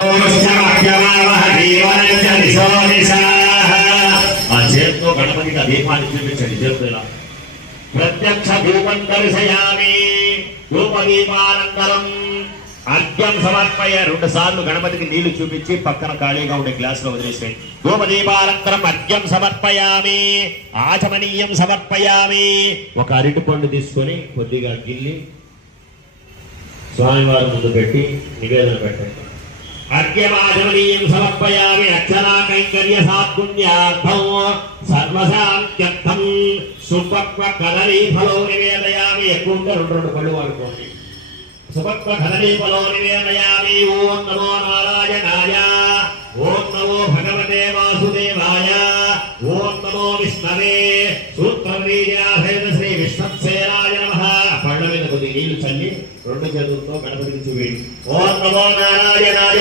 ఆ చేతితో గణపతికి దీపాన్ని చూపించండి. చేతుల ప్రత్యక్ష ధూపం దర్శయామి. ధూపదీపానంతరం అర్ఘ్యం సమర్పయ. 2 సార్లు గణపతికి నీళ్లు చూపించి పక్కన ఖాళీగా ఉండే గ్లాస్ లో వదిలేసాయి. ధూపదీపానంతరం అర్ఘ్యం సమర్పయామి. ఆచమనీయం సమర్పయామి. ఒక అరటి పండు తీసుకొని కొద్దిగా గిల్లి స్వామివారి ముందు పెట్టి నివేదన పెట్టండి. అర్ఘ్యమాచమనీయం సమర్పయామి. అక్షరా కైంకర్య సాత్పుణ్యార్థం సర్వశాంత్యర్థం సుపక్వ కదలీ ఫలో నివేదయామి. ఎక్కువ ఉంటే 2 పళ్ళు వాడుకోండి. సుపక్వ కదలీ ఫలో నివేదయామి. ఓం నమో నారాయణాయ. ఓం నమో భగవతే వాసుదేవాయ. ఓం నమో విష్ణవే. సూత్రవీర్యాధైన శ్రీ విష్ణుసేనాయ నమః. పళ్ళ మీద కొద్ది నీళ్లు చల్లి 2 చేతులతో గణపతికి చూపి ఓం నమో నారాయణాయ.